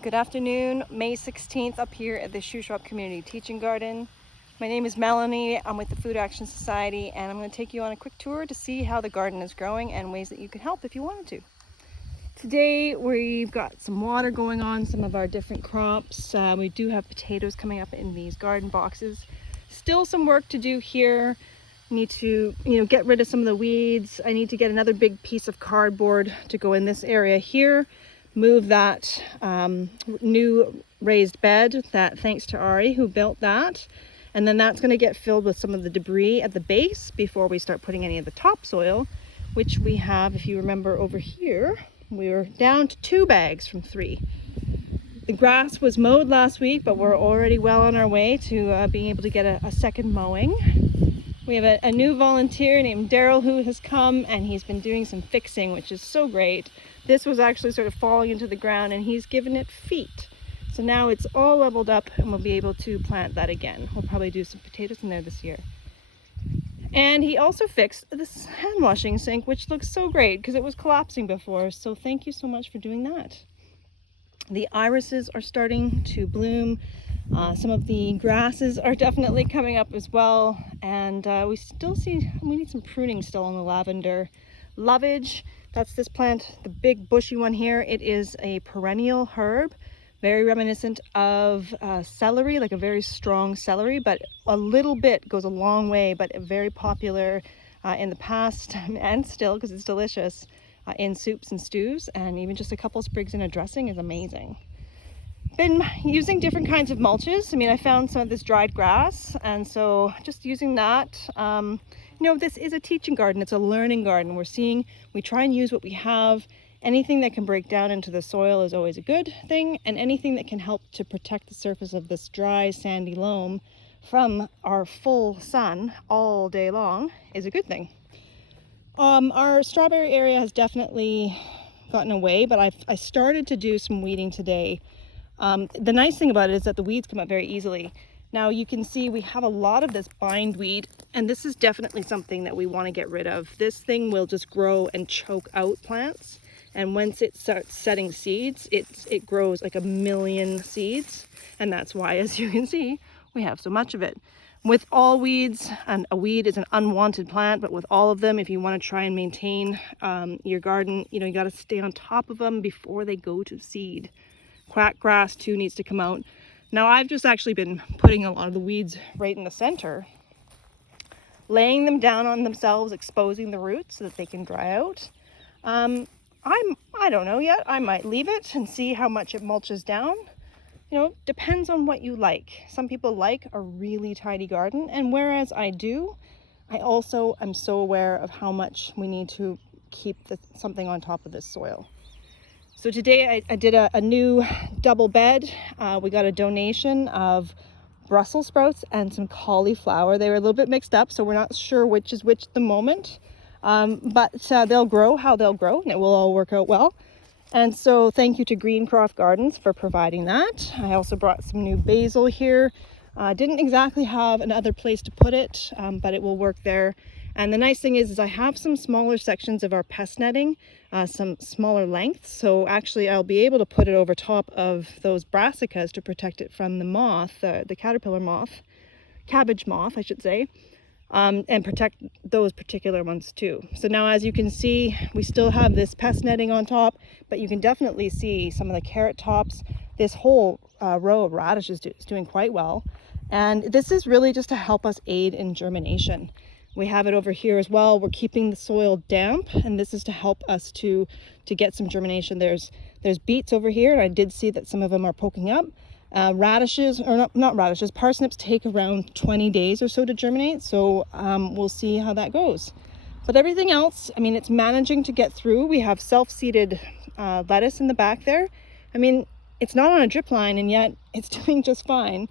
Good afternoon, May 16th up here at the Shuswap Community Teaching Garden. My name is Melanie, I'm with the Food Action Society, and I'm going to take you on a quick tour to see how the garden is growing and ways that you can help if you wanted to. Today we've got some water going on some of our different crops. We do have potatoes coming up in these garden boxes. Still some work to do here. Need to get rid of some of the weeds. I need to get another big piece of cardboard to go in this area here. Move that new raised bed that thanks to Ari who built that, and then that's going to get filled with some of the debris at the base before we start putting any of the topsoil, which we have, if you remember over here, we were down to 2 bags from 3. The grass was mowed last week, but we're already well on our way to being able to get a second mowing. We have a new volunteer named Daryl who has come, and he's been doing some fixing, which is so great. This was actually sort of falling into the ground, and he's given it feet. So now it's all leveled up, and we'll be able to plant that again. We'll probably do some potatoes in there this year. And he also fixed this hand washing sink, which looks so great because it was collapsing before. So thank you so much for doing that. The irises are starting to bloom. Some of the grasses are definitely coming up as well, and we need some pruning still on the lavender. Lovage, that's this plant, the big bushy one here. It is a perennial herb, very reminiscent of celery, like a very strong celery, but a little bit goes a long way, but very popular in the past and still, because it's delicious, in soups and stews, and even just a couple sprigs in a dressing is amazing. Been using different kinds of mulches. I found some of this dried grass, and so just using that. This is a teaching garden. It's a learning garden. We try and use what we have. Anything that can break down into the soil is always a good thing, and anything that can help to protect the surface of this dry, sandy loam from our full sun all day long is a good thing. Our strawberry area has definitely gotten away, but I started to do some weeding today. The nice thing about it is that the weeds come up very easily. Now you can see we have a lot of this bindweed, and this is definitely something that we want to get rid of. This thing will just grow and choke out plants, and once it starts setting seeds, it grows like 1 million seeds, and that's why, as you can see, we have so much of it. With all weeds, and a weed is an unwanted plant, but with all of them, if you want to try and maintain your garden, you got to stay on top of them before they go to seed. Quack grass too needs to come out. Now I've just actually been putting a lot of the weeds right in the center, laying them down on themselves, exposing the roots so that they can dry out. I don't know yet. I might leave it and see how much it mulches down. Depends on what you like. Some people like a really tidy garden, and whereas I do, I also am so aware of how much we need to keep something on top of this soil. So today I did a new double bed. We got a donation of Brussels sprouts and some cauliflower. They were a little bit mixed up, so we're not sure which is which at the moment. But they'll grow how they'll grow, and it will all work out well. And so thank you to Greencroft Gardens for providing that. I also brought some new basil here. Didn't exactly have another place to put it, but it will work there. And the nice thing is I have some smaller sections of our pest netting, some smaller lengths. So actually I'll be able to put it over top of those brassicas to protect it from the moth, the caterpillar moth, cabbage moth, I should say, and protect those particular ones too. So now, as you can see, we still have this pest netting on top, but you can definitely see some of the carrot tops. This whole row of radishes is doing quite well. And this is really just to help us aid in germination. We have it over here as well. We're keeping the soil damp, and this is to help us to get some germination. There's beets over here, and I did see that some of them are poking up. Radishes, or not radishes, parsnips take around 20 days or so to germinate, so we'll see how that goes. But everything else, it's managing to get through. We have self-seeded lettuce in the back there. It's not on a drip line, and yet it's doing just fine.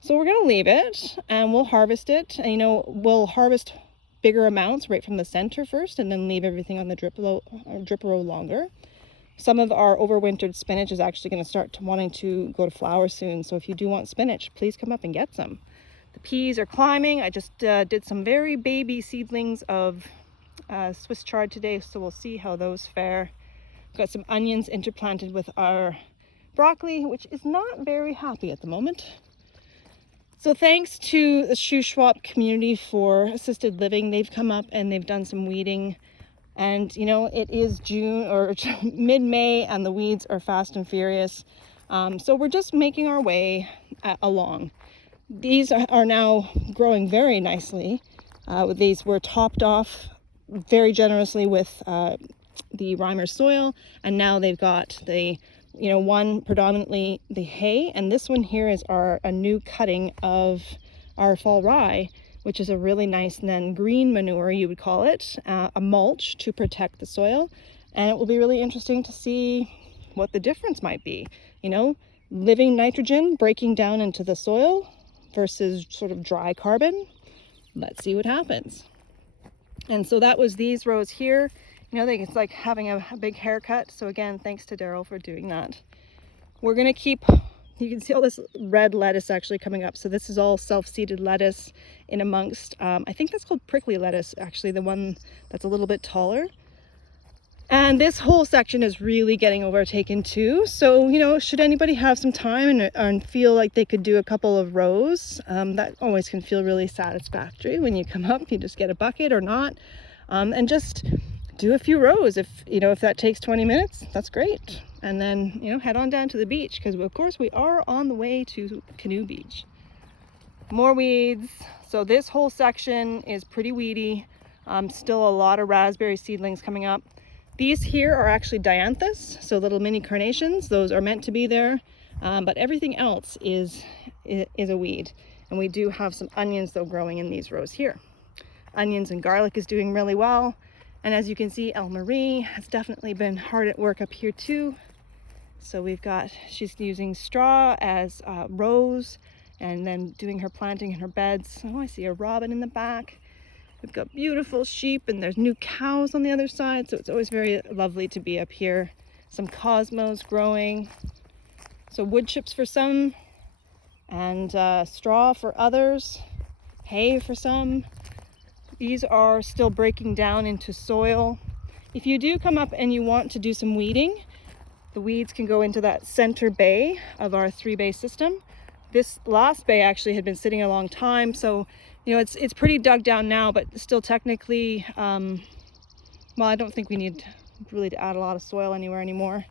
So we're going to leave it, and we'll harvest it. And, we'll harvest bigger amounts right from the center first, and then leave everything on the drip row longer. Some of our overwintered spinach is actually going to start wanting to go to flower soon. So if you do want spinach, please come up and get some. The peas are climbing. I just did some very baby seedlings of Swiss chard today, so we'll see how those fare. Got some onions interplanted with our broccoli, which is not very happy at the moment. So thanks to the Shuswap community for assisted living, they've come up and they've done some weeding. And you know, it is June or mid-May and the weeds are fast and furious. So we're just making our way along. These are now growing very nicely. These were topped off very generously with the Reimer soil, and now they've got the, you know, one predominantly the hay, and this one here is a new cutting of our fall rye, which is a really nice then green manure, you would call it, a mulch to protect the soil. And it will be really interesting to see what the difference might be, you know, living nitrogen breaking down into the soil versus sort of dry carbon. Let's see what happens. And so that was these rows here. You know, it's like having a big haircut. So again, thanks to Daryl for doing that. We're gonna keep, you can see all this red lettuce actually coming up. So this is all self-seeded lettuce in amongst, I think that's called prickly lettuce, actually, the one that's a little bit taller. And this whole section is really getting overtaken too. So, you know, should anybody have some time and feel like they could do a couple of rows, that always can feel really satisfactory when you come up, you just get a bucket or not, and just do a few rows. If, you know, if that takes 20 minutes, that's great. And then, you know, head on down to the beach, because of course we are on the way to Canoe Beach. More weeds. So this whole section is pretty weedy. Still a lot of raspberry seedlings coming up. These here are actually dianthus, so little mini carnations. Those are meant to be there, but everything else is a weed. And we do have some onions though growing in these rows here. Onions and garlic is doing really well. And as you can see, Elle Marie has definitely been hard at work up here too. So she's using straw as rows and then doing her planting in her beds. Oh, I see a robin in the back. We've got beautiful sheep and there's new cows on the other side. So it's always very lovely to be up here. Some cosmos growing. So wood chips for some and straw for others. Hay for some. These are still breaking down into soil. If you do come up and you want to do some weeding, the weeds can go into that center bay of our 3-bay system. This last bay actually had been sitting a long time, so you know it's pretty dug down now, but still technically, well, I don't think we need really to add a lot of soil anywhere anymore.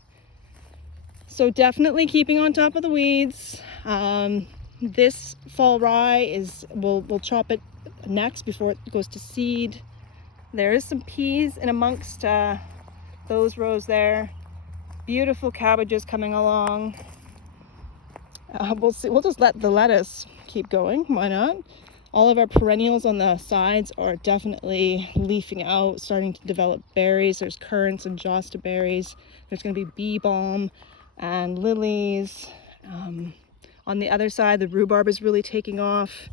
So definitely keeping on top of the weeds. This fall rye we'll chop it next before it goes to seed. There is some peas in amongst those rows there. Beautiful cabbages coming along. We'll see. We'll just let the lettuce keep going. Why not? All of our perennials on the sides are definitely leafing out, starting to develop berries. There's currants and josta berries. There's going to be bee balm and lilies. On the other side, the rhubarb is really taking off.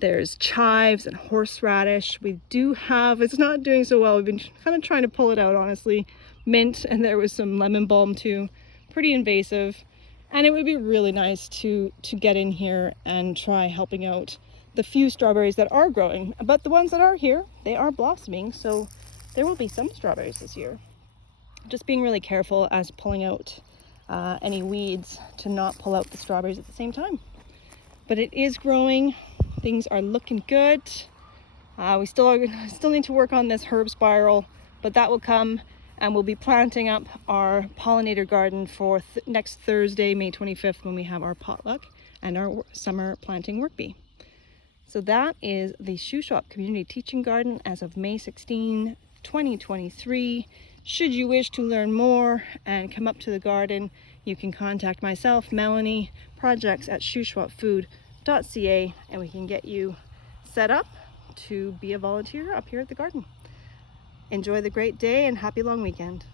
There's chives and horseradish. We do have, it's not doing so well. We've been kind of trying to pull it out, honestly. Mint, and there was some lemon balm too. Pretty invasive. And it would be really nice to get in here and try helping out the few strawberries that are growing. But the ones that are here, they are blossoming, so there will be some strawberries this year. Just being really careful as pulling out any weeds to not pull out the strawberries at the same time. But it is growing. Things are looking good. We still need to work on this herb spiral, but that will come. And we'll be planting up our pollinator garden for next Thursday, May 25th, when we have our potluck and our summer planting work bee. So that is the Shuswap Community Teaching Garden as of May 16, 2023. Should you wish to learn more and come up to the garden, you can contact myself, Melanie, projects@shuswapfood.ca, and we can get you set up to be a volunteer up here at the garden. Enjoy the great day and happy long weekend.